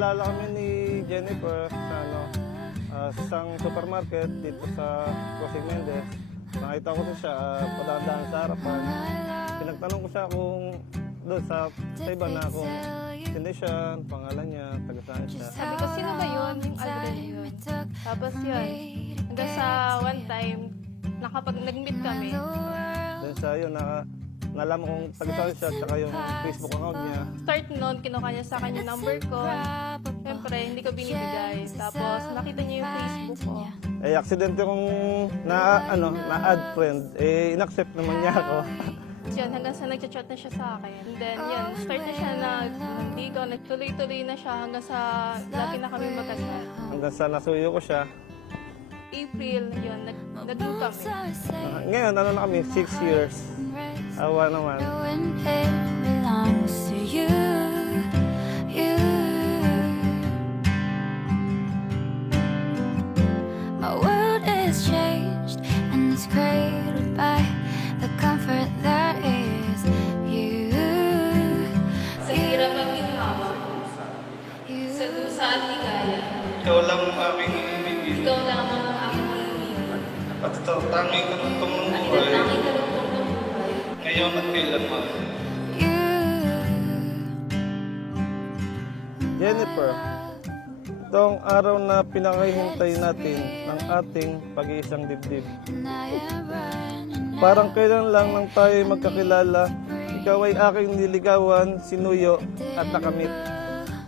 nagkilala kami ni Jennifer sa isang supermarket dito sa Jose Mendez. Nakita ko siya padaan sa harapan. Pinagtanong ko siya kung doon sa iba na kung sino siya, pangalan niya, taga saan siya. Sabi ko, sino ba yun? Yung Aldrin yun. Tapos yun, hanggang sa one time, nag-meet kami. Doon sa yun, nalaman kong taga saan siya, tsaka yung Facebook account niya. Start nun, kinuha niya sa akin yung number ko. Siyempre, hindi ko binibigay. Tapos, nakita niya yung Facebook ko. Eh, aksidente kong na-add friend, eh, inaccept naman niya ako. Yun, hanggang sa nag-chat na siya sa akin. And then, yun, start na siya nagligaw, nagtuloy-tuloy na siya hanggang sa lagi na kami magkasal. Hanggang sa nasuyo ko siya. April, yun, naging kami. Ngayon, na kami, 6 years. Awa naman. When it belongs to you, you. My world is changed and it's cradled by the comfort that is you. Sa hirap ang ginawa, sa dusa at ligaya, Ikaw lang ang aking ibigin. ikaw lamang ang aking iibig. At ito, tanging kanuntong ng At buhay. itatangin ka ng buhay. Ngayon at kailanman. Jennifer, ito ang araw na pinakahintay natin ng ating pag-iisang dibdib. Parang kailan lang nang tayo magkakilala, ikaw ay aking niligawan, sinuyo at nakamit.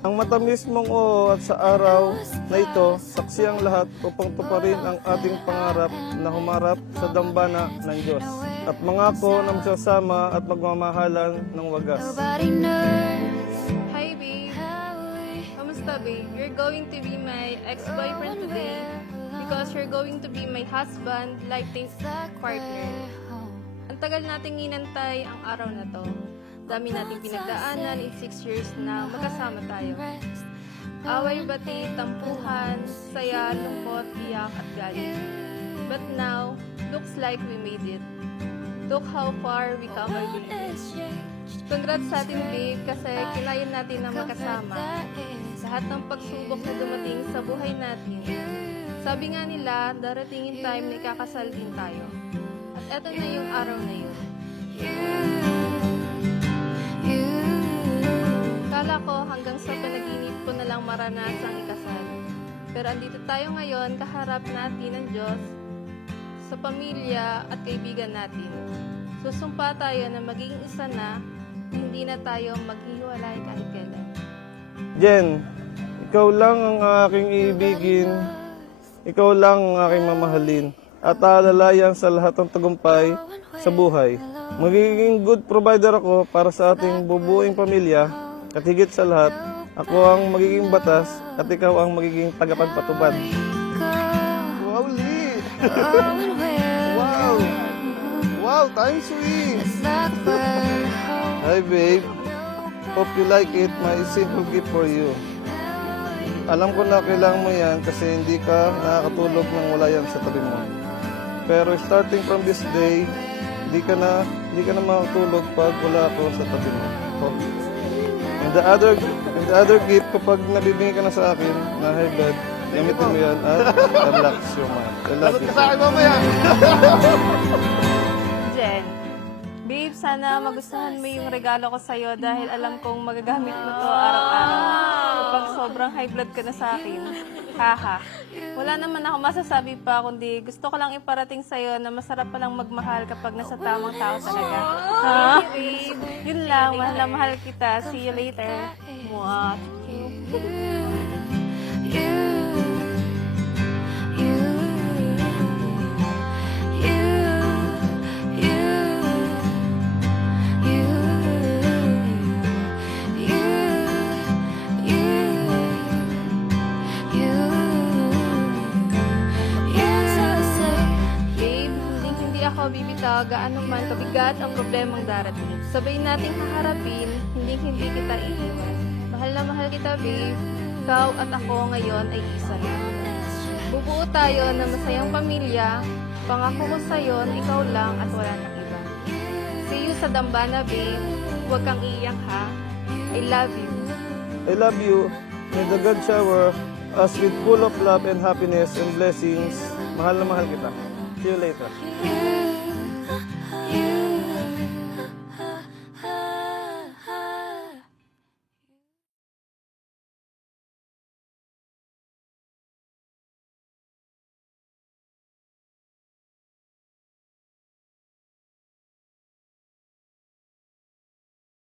Ang matamis mong oo at sa araw na ito, saksi ang lahat upang tuparin ang ating pangarap na humarap sa dambana ng Diyos. At mangako na magsasama at magmamahalan ng wagas. Nobody knows Hi, babe. Kamusta, babe? You're going to be my ex-boyfriend today because you're going to be my husband, life partner. Ang tagal nating inantay ang araw na to. Dami nating pinagdaanan in 6 years na magkasama tayo. Away, bati, tampuhan, saya, lungkot, iyak at galit. But now, looks like we made it. Look how far we come already. Congrats sa atin, babe, kasi kinayan natin na magkasama. Lahat ng pagsubok na dumating sa buhay natin. Sabi nga nila, daratingin time na ikakasal din tayo. At eto na yung araw na yun. Kala ko hanggang sa panaginip ko na lang maranasang ikasal. Pero andito tayo ngayon, kaharap natin ng Diyos, sa pamilya at kaibigan natin. Susumpa tayo na magiging isa na, hindi na tayo maghihiwalay kahit kailan. Jen, ikaw lang ang aking iibigin, ikaw lang ang aking mamahalin, at aalalayan sa lahat ng tagumpay sa buhay. Magiging good provider ako para sa ating bubuing pamilya, at higit sa lahat, ako ang magiging batas at ikaw ang magiging tagapagpatubad. Wow, Lee! Wow! Wow, time sweet! Hi, babe. Hope you like it. My simple gift for you. Alam ko na kailangan mo yan kasi hindi ka nakakatulog nang wala yan sa tabi mo. Pero starting from this day, hindi ka na makatulog pag wala ako sa tabi mo. Oh. And the other gift, kapag nabibigay ka na sa akin na high blood, gamitin mo yan at relax your mind. Relax your mind. Jen, babe, sana magustuhan mo yung regalo ko sa'yo dahil alam kong magagamit mo to araw-araw. Kapag sobrang high blood ka na sa akin. Haha. Wala naman ako masasabi pa, kundi gusto ko lang iparating sa'yo na masarap palang magmahal kapag nasa tamang tao talaga. Ha? Yun lang, mahal na mahal kita. See you later. Mwah. Bibitaw gaano man kabigat ang problemang darating. Sabay nating haharapin, hindi kita iiwan. Mahal na mahal kita, babe. Ikaw at ako ngayon ay isa na. Bubuo tayo ng masayang pamilya. Pangako ko sa'yo na ikaw lang at wala nang iba. See you sa dambana, babe. Huwag kang iiyak, ha? I love you. I love you. May the God shower us with full of love and happiness and blessings. Mahal na mahal kita. See you later. You